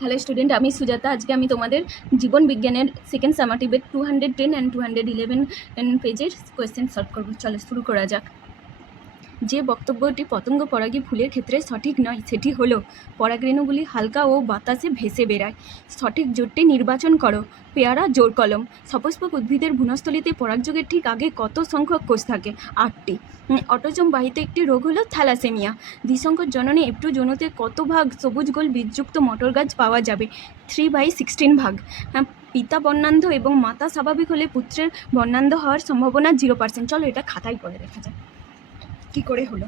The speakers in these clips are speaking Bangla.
হ্যালো স্টুডেন্ট, আমি সুজাতা। আজকে আমি তোমাদের জীবন বিজ্ঞানের সেকেন্ড সামাটিভের 210 অ্যান্ড 211 পেজের কোয়েশ্চেন সলভ করবো। চলো শুরু করা যাক। যে বক্তব্যটি পতঙ্গ পরাগী ফুলের ক্ষেত্রে সঠিক নয় সেটি হলো পরাগরেণুগুলি হালকা ও বাতাসে ভেসে বেড়ায়। সঠিক জোটটি নির্বাচন করো। পেয়ারা জোর কলম। সপুষ্পক উদ্ভিদের ভ্রূণস্থলিতে পরাগযোগের ঠিক আগে কত সংখ্যক কোষ থাকে? 8টি। অটোজম বাহিত একটি রোগ হলো থ্যালাসেমিয়া। দ্বিসংকর জননে F2 যৌনতে কত ভাগ সবুজ গোল বীজযুক্ত মটর গাছ পাওয়া যাবে? 3/16 ভাগ। পিতা বর্ণান্ধ এবং মাতা স্বাভাবিক হলে পুত্রের বর্ণান্ধ হওয়ার সম্ভাবনা 0%। চলো এটা খাতায় করে দেখা যাক কি করে হলো।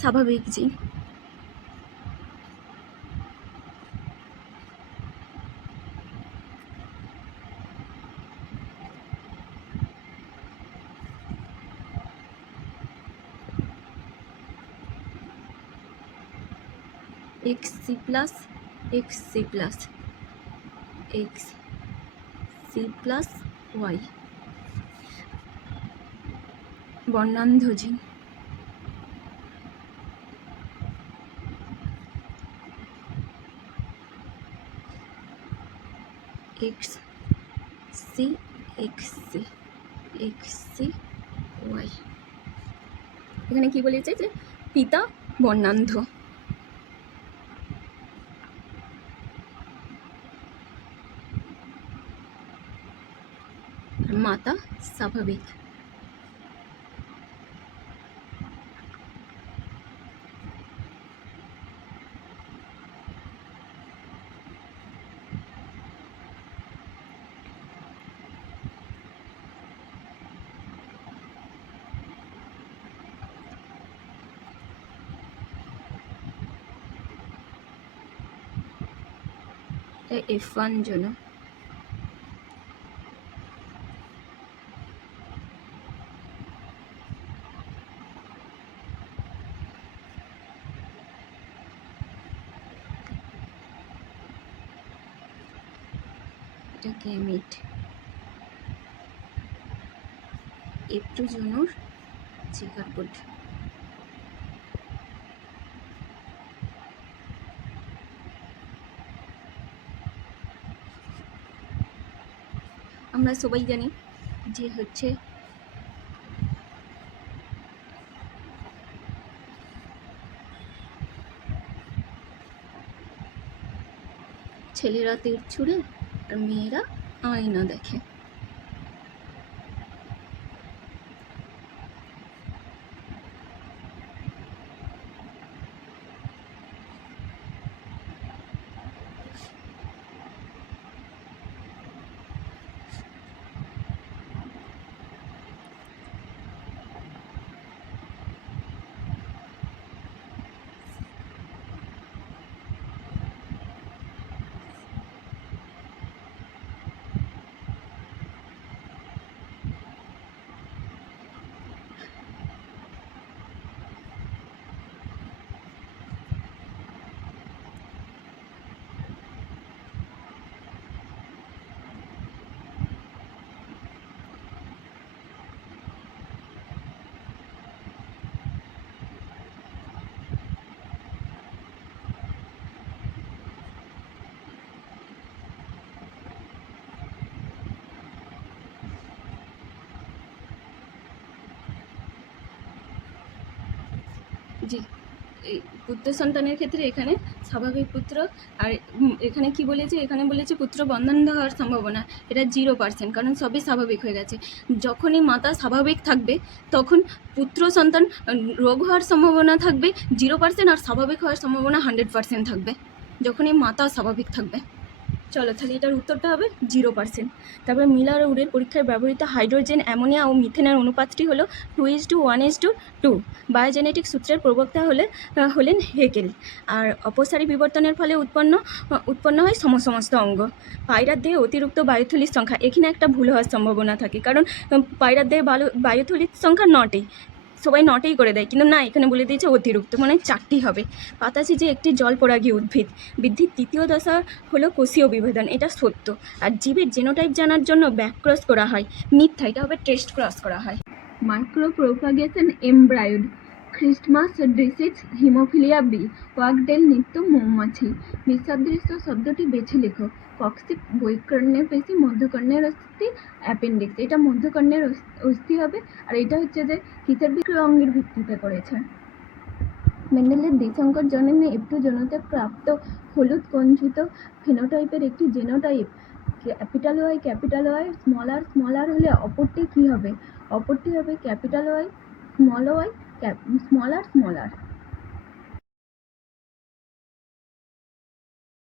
স্বাভাবিক জিন XC plus XC plus XC plus Y বর্ণান্ধ জিন। XC XC XC Y। এখানে কি বলেছে যে পিতা বর্ণান্ধ, মাতা স্বাভাবিক। F1 জন্য এটা গ্যামেট। F2 জন্যর checker code. আমরা সবাই জানি যে হচ্ছে ছেলেরা তীর ছুঁড়ে আর মেয়েরা আয়না দেখে। জি, এই পুত্র সন্তানের ক্ষেত্রে এখানে স্বাভাবিক পুত্র, আর এখানে কি বলেছে, এখানে বলেছে পুত্র বর্ণান্ধ হওয়ার সম্ভাবনা এটা 0%, কারণ সবই স্বাভাবিক হয়ে গেছে। যখনই মাতা স্বাভাবিক থাকবে তখন পুত্র সন্তান রোগ হওয়ার সম্ভাবনা থাকবে 0%, আর স্বাভাবিক হওয়ার সম্ভাবনা 100% থাকবে যখনই মাতা স্বাভাবিক থাকবে। চলো তাহলে এটার উত্তরটা হবে 0%। তারপরে মিলার ও উডের পরীক্ষায় ব্যবহৃত হাইড্রোজেন, অ্যামোনিয়া ও মিথেনের অনুপাতটি হলো 2:1:2। বায়োজেনেটিক সূত্রের প্রবক্তা হলেন হেকেল। আর অপসারী বিবর্তনের ফলে উৎপন্ন হয় সমস্ত অঙ্গ। পায়রার দেহে অতিরিক্ত বায়ুথলির সংখ্যা, এখানে একটা ভুল হওয়ার সম্ভাবনা থাকে, কারণ পায়রার দেহে বায়ুথলির সংখ্যা 9টি। সবাই 9টেই করে দেয়, কিন্তু না, এখানে বলে দিয়েছে অতিরিক্ত, মানে 4টি হবে। পাতাসি যে একটি জলপরাগী উদ্ভিদ। বৃদ্ধির তৃতীয় দশা হলো কোষীয় বিভেদন, এটা সত্য। আর জীবের জেনোটাইপ জানার জন্য ব্যাক ক্রস করা হয়, মিথ্যা, এটা হবে টেস্ট ক্রস করা হয়। Micro propagation embryoid Christmas disease haemophilia B. ওয়াকডেল নিত্য মৌমাছি। বিসদৃশ্য শব্দটি বেছে লেখো। কক্সিক বৈকর্ণের পেশি, মধ্যকর্ণের অস্থি, অ্যাপেন্ডিক্স। এটা মধ্যকর্ণের অস্থি হবে। আর এটা হচ্ছে যে কিসের বিক্রিয় অঙ্গের ভিত্তিতে করেছে। মেন্ডেলের দ্বিসংকর জন্মে F2 জনুতে প্রাপ্ত হলুদ কঞ্চিত ফেনোটাইপের একটি জেনোটাইপ। ক্যাপিটাল ওয়াই স্মল আর হলে অপরটি কি হবে? অপরটি হবে ক্যাপিটাল ওয়াই স্মল আর।